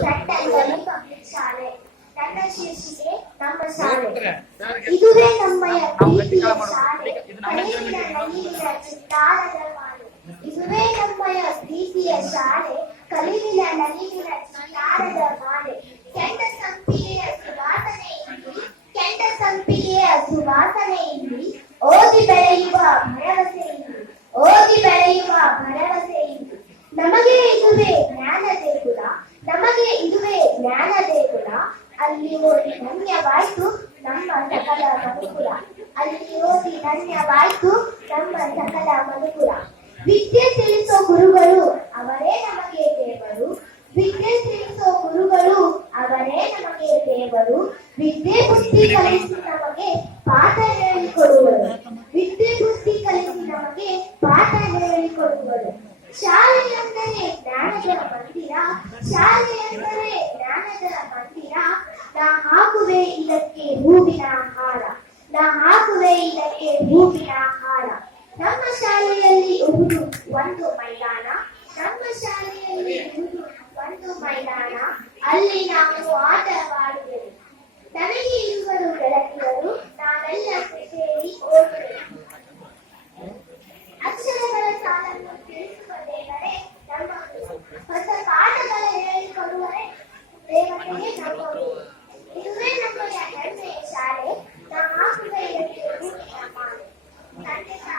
ಸೆಂಟರ್ನಲ್ಲಿ ಪಬ್ಲಿಕ್ ಶಾಲೆ ನನ್ನ ಶೀರ್ಷಿಕೆ ನಮ್ಮ ಶಾಲೆ ಇದುವೇ ನಮ್ಮಯ ಪ್ರೀತಿಯ ಶಾಲೆ ಕಲಿಯಿನ ನಲಿವಿನ ಚಿತ್ತಾರದ ಮಾಲೆ ಇದುವೇ ನಮ್ಮಯ ಪ್ರೀತಿಯ ಶಾಲೆ ಕಲಿವಿನ ನಲಿವಿನ ಚಿತ್ತಾರದ ಮಾಲೆ ಕೆಂಡ ಸಂಪಿಗೆಯ ಸುವಾಸನೆ ಇಲ್ಲಿ ಕೆಂಡ ಸಂಪಿಗೆಯ ಸುವಾಸನೆ ಇಲ್ಲಿ ಓದಿ ಬೆಳೆಯುವ ಭರವಸೆ ಅಲ್ಲಿ ಓದಿ ಧನ್ಯವಾಯ್ತು, ನಮ್ಮ ಸಕಲ ಮನುಕುಲ. ಅಲ್ಲಿ ಓದಿ ಧನ್ಯವಾಯ್ತು, ನಮ್ಮ ಸಕಲ ಮನುಕುಲ. ವಿದ್ಯೆ ತಿಳಿಸೋ ಗುರುಗಳು ಅವರೇ ನಮಗೆ ದೇವರು. ವಿದ್ಯೆ ತಿಳಿಸೋ ಗುರುಗಳು ಅವರೇ ನಮಗೆ ದೇವರು. ವಿದ್ಯೆ ಬುದ್ಧಿ ನಾ ಹಾಕುವೆ ಇದಕ್ಕೆ ಹೂವಿನ ಹಾರ ನಾ ಹಾಕುವೆ ಇದಕ್ಕೆ ಹೂವಿನ ಹಾರ ನಮ್ಮ ಶಾಲೆಯಲ್ಲಿ ಒಂದು ಒಂದು ಮೈದಾನ. ನಮ್ಮ ಶಾಲೆಯಲ್ಲಿ ಒಂದು ಮೈದಾನ. ಅಲ್ಲಿ ನಾವು ಆಟವಾಡುವೆವು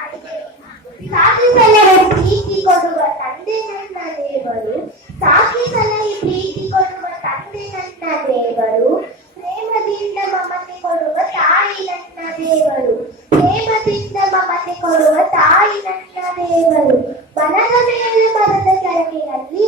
ತಂದೆ ತಾಯಿಗೆ ಸಾಧಿಸಲೇ ಪ್ರೀತಿ ಕೊಡುವ ತಂದೆ ನನ್ನ ದೇವರು ಸಾಕಿಸಲೇ ಪ್ರೀತಿ ಕೊಡುವ ತಂದೆ ನನ್ನ ದೇವರು ಪ್ರೇಮದಿಂದ ಮಮತೆ ಕೊಡುವ ತಾಯಿ ನನ್ನ ದೇವರು ಪ್ರೇಮದಿಂದ ಮಮತೆ ಕೊಡುವ ತಾಯಿ ನನ್ನ ದೇವರು ಮನದ ಮೇಲೆ ಮರದ ಕೆಳಗೆ ಎಲ್ಲಿ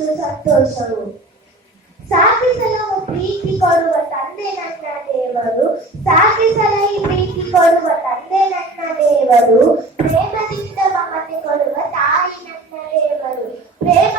ಕೃಷ್ಣನು ಸಂತೋಷವು ಸಾಗಿಸಲು ಪ್ರೀತಿ ಕೊಡುವ ತಂದೆ ನನ್ನ ದೇವರು ಸಾಗಿಸಲ ಈ ಪ್ರೀತಿ ಕೊಡುವ ತಂದೆ ನನ್ನ ದೇವರು ಪ್ರೇಮದಿಂದ ಮಮತೆ ಕೊಡುವ ತಾಯಿ ನನ್ನ ದೇವರು ಪ್ರೇಮ